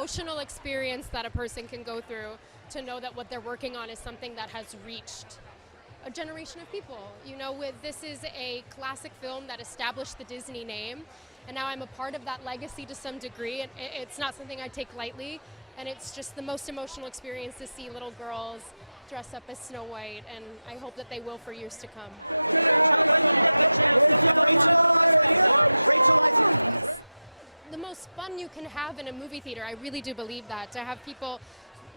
emotional experience that a person can go through to know that what they're working on is something that has reached a generation of people. You know, this is a classic film that established the Disney name, and now I'm a part of that legacy to some degree. It's not something I take lightly, and it's just the most emotional experience to see little girls dress up as Snow White, and I hope that they will for years to come. The most fun you can have in a movie theater, I really do believe that, to have people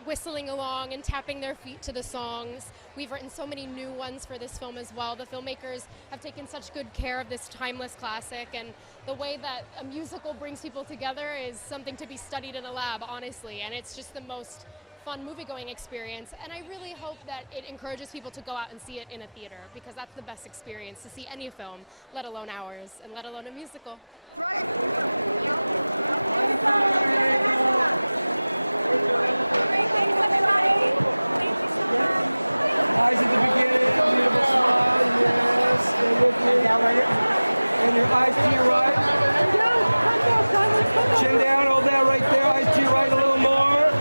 whistling along and tapping their feet to the songs. We've written so many new ones for this film as well. The filmmakers have taken such good care of this timeless classic, and the way that a musical brings people together is something to be studied in a lab, honestly, and it's just the most fun movie-going experience, and I really hope that it encourages people to go out and see it in a theater, because that's the best experience to see any film, let alone ours, and let alone a musical. Right. Thanks, everybody. Thank you so much. Eyes at the beginning, beautiful smile, yes, and look here. And your eyes to your right. Chin down, hold that right there, eyes to your right a little more.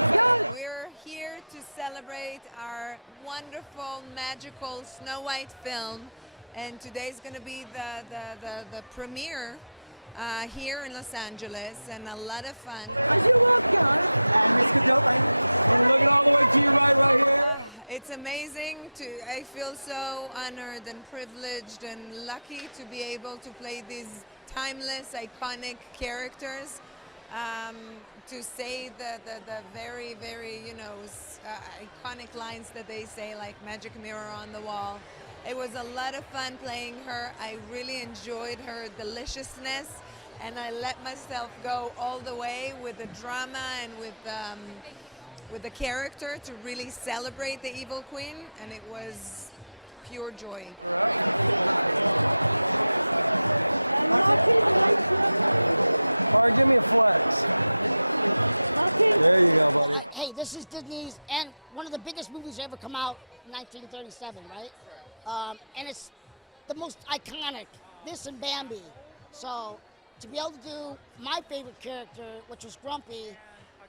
We're here to celebrate our wonderful, magical Snow White film, and today's going to be the premiere here in Los Angeles, and a lot of fun. As you walk down, and Miss Gadot, And look all the way to your right here. It's amazing I feel so honored and privileged and lucky to be able to play these timeless, iconic characters, to say the very, very, iconic lines that they say, like magic mirror on the wall. It was a lot of fun playing her. I really enjoyed her deliciousness, and I let myself go all the way with the drama and with the character to really celebrate the evil queen, and it was pure joy. All right, give me a flex. There you go, buddy. Hey, this is Disney's, and one of the biggest movies to ever come out, 1937, right? And it's the most iconic, this and Bambi. So to be able to do my favorite character, which was Grumpy,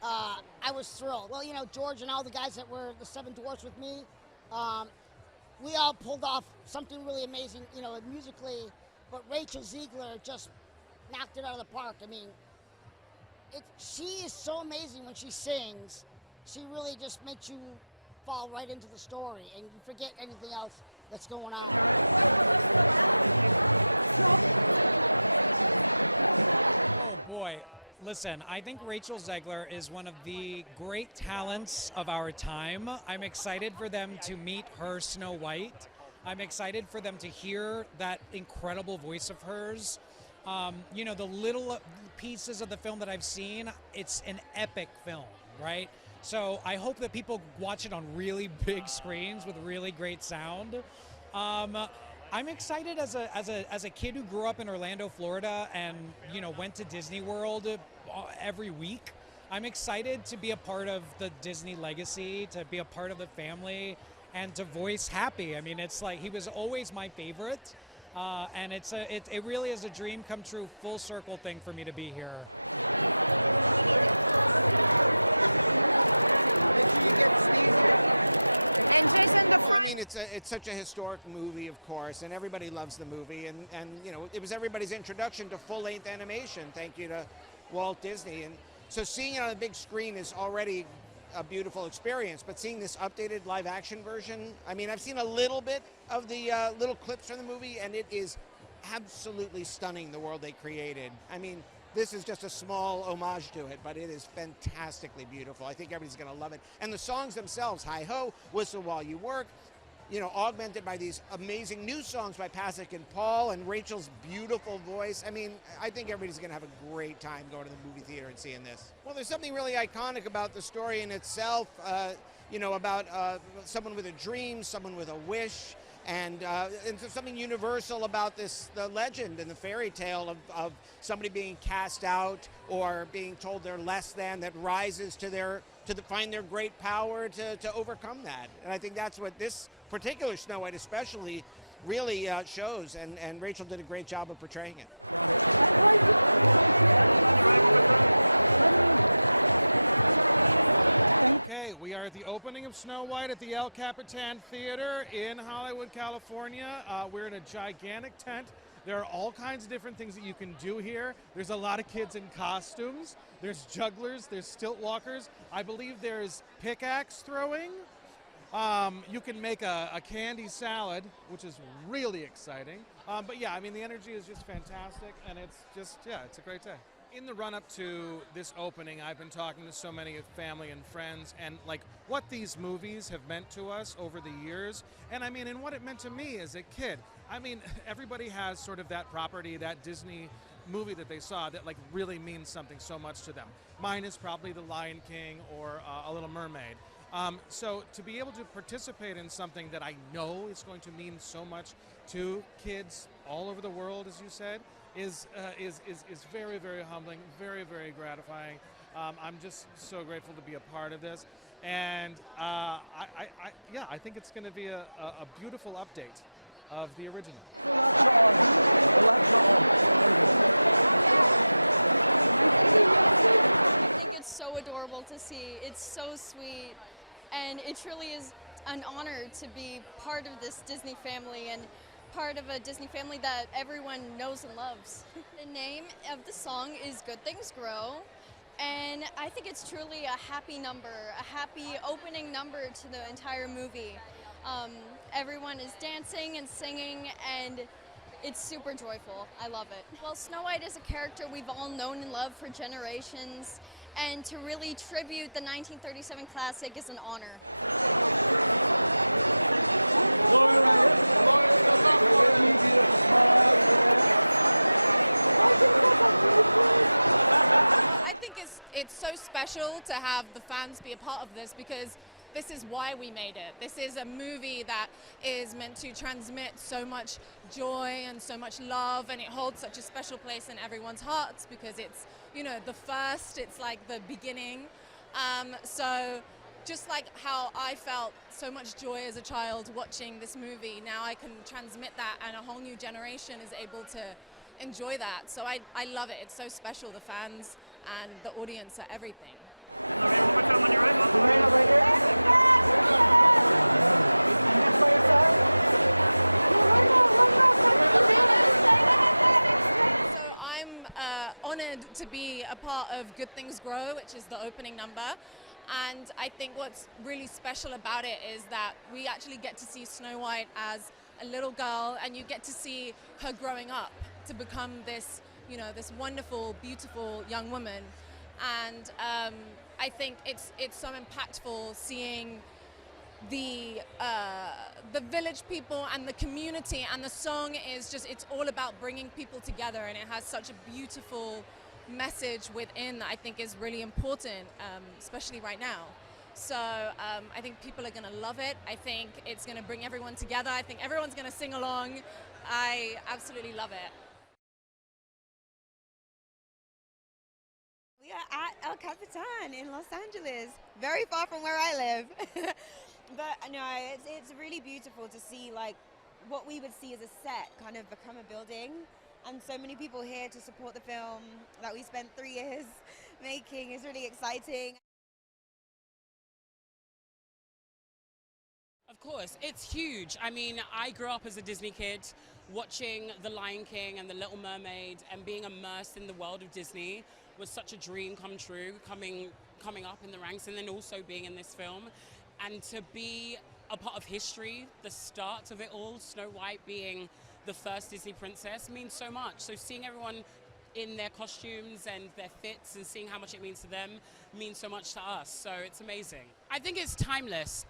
I was thrilled. Well, George and all the guys that were the 7 Dwarfs with me, we all pulled off something really amazing, musically, but Rachel Zegler just knocked it out of the park. I mean, she is so amazing when she sings. She really just makes you fall right into the story, and you forget anything else that's going on. Boy, listen, I think Rachel Zegler is one of the great talents of our time. I'm excited for them to meet her Snow White. I'm excited for them to hear that incredible voice of hers. The little pieces of the film that I've seen, it's an epic film, right? So I hope that people watch it on really big screens with really great sound. I'm excited as a kid who grew up in Orlando, Florida, and went to Disney World every week. I'm excited to be a part of the Disney legacy, to be a part of the family, and to voice Happy. I mean, it's like he was always my favorite. And it really is a dream come true, full circle thing for me to be here. and Jason, the front. I mean, it's such a historic movie, of course, and everybody loves the movie, and it was everybody's introduction to full-length animation. Thank you to Walt Disney, and so seeing it on a big screen is already a beautiful experience, but seeing this updated live action version, I mean, I've seen a little bit of the little clips from the movie, and it is absolutely stunning, the world they created. I mean, this is just a small homage to it, but it is fantastically beautiful. I think everybody's gonna love it. And the songs themselves, Hi Ho, Whistle While You Work, augmented by these amazing new songs by Pasek and Paul, and Rachel's beautiful voice. I mean, I think everybody's going to have a great time going to the movie theater and seeing this. Well, there's something really iconic about the story in itself, about someone with a dream, someone with a wish, and something universal about the legend and the fairy tale of somebody being cast out or being told they're less than, that rises to find their great power to overcome that. And I think that's what this particular Snow White especially really shows, and Rachel did a great job of portraying it. of Snow White at the El Capitan Theatre in Hollywood, California. We're in a gigantic tent. There are all kinds of different things that you can do here. There's a lot of kids in costumes. There's jugglers, there's stilt walkers. I believe there's pickaxe throwing. You can make a candy salad, which is really exciting. But yeah, I mean, the energy is just fantastic, and it's just, yeah, it's a great day. In the run-up to this opening, I've been talking to so many family and friends, and like what these movies have meant to us over the years, and I mean, and what it meant to me as a kid. I mean, everybody has sort of that property, that Disney movie that they saw that like really means something so much to them. Mine is probably The Lion King or A Little Mermaid. So to be able to participate in something that I know is going to mean so much to kids all over the world, as you said, is very, very humbling, very, very gratifying. I'm just so grateful to be a part of this, and I think it's going to be a beautiful update of the original. I think it's so adorable to see. It's so sweet, and it truly is an honor to be part of this Disney family and part of a Disney family that everyone knows and loves. The name of the song is Good Things Grow, and I think it's truly a happy number, a happy opening number to the entire movie. Everyone is dancing and singing, and it's super joyful. I love it. Well, Snow White is a character we've all known and loved for generations, and to really tribute the 1937 classic is an honor. I think it's so special to have the fans be a part of this, because this is why we made it. This is a movie that is meant to transmit so much joy and so much love, and it holds such a special place in everyone's hearts because it's, you know, the first, it's like the beginning. So just like how I felt so much joy as a child watching this movie, now I can transmit that, and a whole new generation is able to enjoy that. So I love it. It's so special. The fans and the audience are everything. Lorena, one more time on your right. Lorena, right here. I'm honored to be a part of Good Things Grow, which is the opening number. And I think what's really special about it is that we actually get to see Snow White as a little girl, and you get to see her growing up to become this, you know, this wonderful, beautiful young woman. And I think it's so impactful seeing the village people and the community, and the song is just, it's all about bringing people together, and it has such a beautiful message within that I think is really important, especially right now. So I think people are going to love it. I think it's going to bring everyone together. I think everyone's going to sing along. I absolutely love it. We are at El Capitan in Los Angeles, very far from where I live. But no, it's really beautiful to see like what we would see as a set kind of become a building, and so many people here to support the film that we spent 3 years making is really exciting. Of course, it's huge. I mean, I grew up as a Disney kid watching The Lion King and The Little Mermaid, and being immersed in the world of Disney was such a dream come true, coming up in the ranks, and then also being in this film. And to be a part of history, the start of it all, Snow White being the first Disney princess, means so much. So seeing everyone in their costumes and their fits and seeing how much it means to them means so much to us. So it's amazing. I think it's timeless.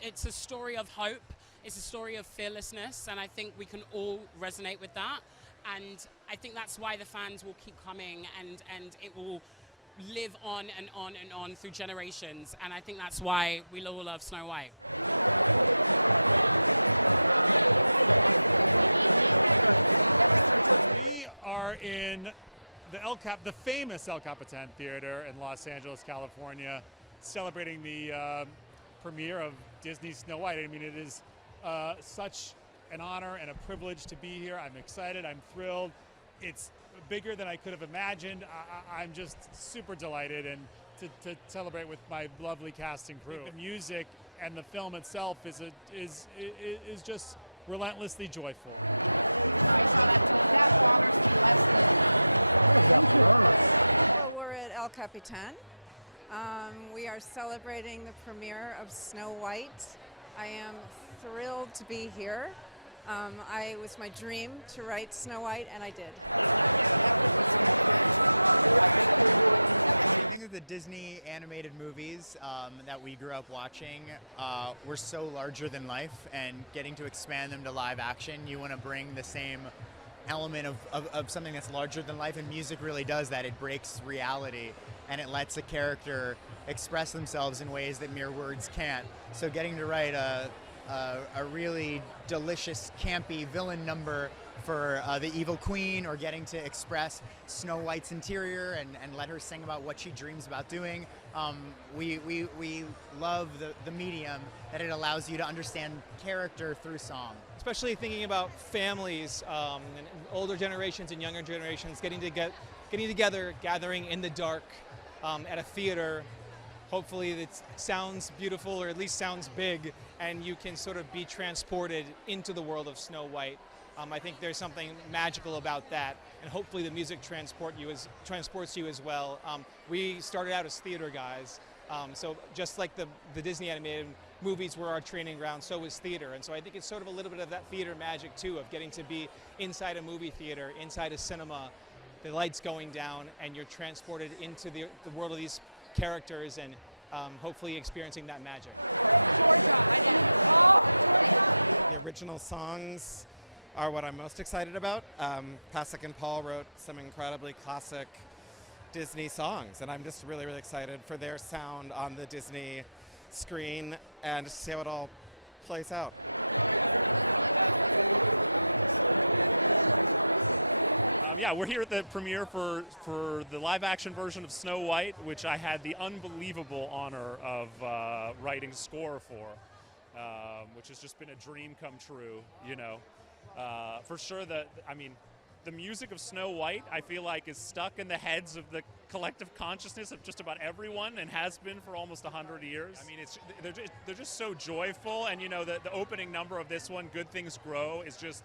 It's a story of hope. It's a story of fearlessness, and I think we can all resonate with that. And I think that's why the fans will keep coming, and it will live on and on and on through generations. And I think that's why we all love Snow White. We are in the famous El Capitan Theatre in Los Angeles, California, celebrating the premiere of Disney's Snow White. I mean, it is such an honor and a privilege to be here. I'm excited. I'm thrilled. It's bigger than I could have imagined. I'm just super delighted, and to celebrate with my lovely cast and crew. The music and the film itself is just relentlessly joyful. We're at El Capitan. We are celebrating the premiere of Snow White. I am thrilled to be here. It was my dream to write Snow White, and I did. I think the Disney animated movies that we grew up watching were so larger than life, and getting to expand them to live action, you want to bring the same element of something that's larger than life, and music really does that. It breaks reality, and it lets a character express themselves in ways that mere words can't. So getting to write a really delicious, campy villain number for the evil queen, or getting to express Snow White's interior and let her sing about what she dreams about doing. We love the medium that it allows you to understand character through song. Especially thinking about families and older generations and younger generations getting together, gathering in the dark at a theater. Hopefully it sounds beautiful, or at least sounds big, and you can sort of be transported into the world of Snow White. I think there's something magical about that, and hopefully the music transports you as well. We started out as theater guys, so just like the Disney animated movies were our training ground, so was theater. And so I think it's sort of a little bit of that theater magic too, of getting to be inside a movie theater, inside a cinema, the lights going down, and you're transported into the world of these characters, and hopefully experiencing that magic. Original songs are what I'm most excited about. Pasek and Paul wrote some incredibly classic Disney songs, and I'm just really, really excited for their sound on the Disney screen and to see how it all plays out. Yeah, we're here at the premiere for the live-action version of Snow White, which I had the unbelievable honor of writing score for, which has just been a dream come true, you know. For sure, the music of Snow White, I feel like, is stuck in the heads of the collective consciousness of just about everyone, and has been for almost 100 years. I mean, they're just so joyful, and you know, the opening number of this one, Good Things Grow, is just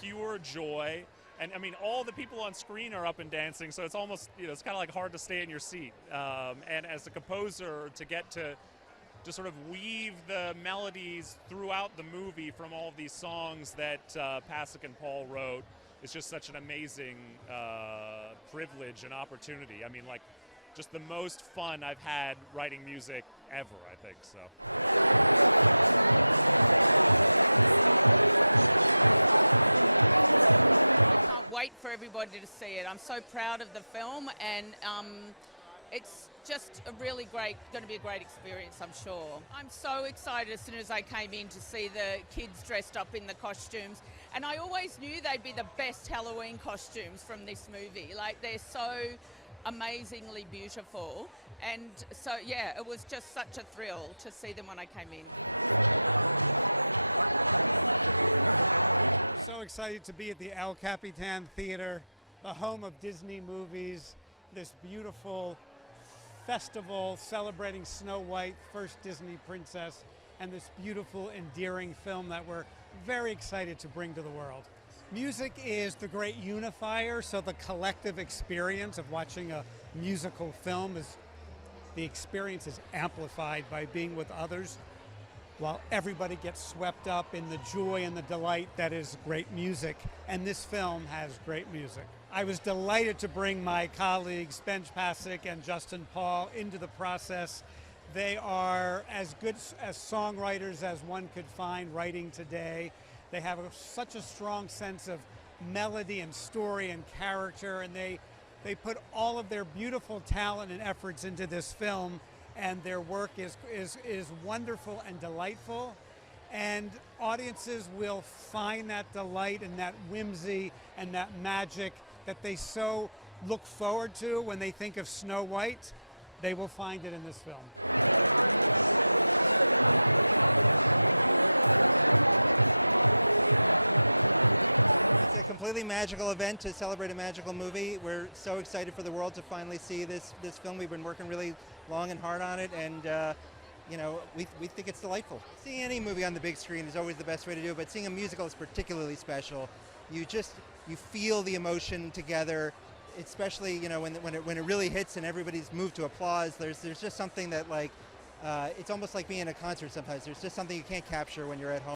pure joy. And I mean, all the people on screen are up and dancing, so it's almost, you know, it's kind of like hard to stay in your seat. And as a composer, to get to sort of weave the melodies throughout the movie from all of these songs that Pasek and Paul wrote is just such an amazing privilege and opportunity. I mean, like, just the most fun I've had writing music ever, I think, so. Wait for everybody to see it. I'm so proud of the film, and it's just going to be a great experience, I'm sure. I'm so excited as soon as I came in to see the kids dressed up in the costumes, and I always knew they'd be the best Halloween costumes from this movie. Like, they're so amazingly beautiful, and so yeah, it was just such a thrill to see them when I came in. So excited to be at the El Capitan Theatre, the home of Disney movies, this beautiful festival celebrating Snow White, first Disney princess, and this beautiful, endearing film that we're very excited to bring to the world. Music is the great unifier, so the collective experience of watching a musical film the experience is amplified by being with others, while everybody gets swept up in the joy and the delight that is great music. And this film has great music. I was delighted to bring my colleagues Benj, Pasek, and Justin Paul into the process. They are as good as songwriters as one could find writing today. They have such a strong sense of melody and story and character, and they put all of their beautiful talent and efforts into this film, and their work is wonderful and delightful, and audiences will find that delight and that whimsy and that magic that they so look forward to when they think of Snow White. They will find it in this film. Completely magical event to celebrate a magical movie. We're so excited for the world to finally see this film. We've been working really long and hard on it, and you know, we think it's delightful. Seeing any movie on the big screen is always the best way to do it, but seeing a musical is particularly special. You feel the emotion together, especially, you know, when it really hits and everybody's moved to applause. There's just something that, like, it's almost like being in a concert sometimes. There's just something you can't capture when you're at home.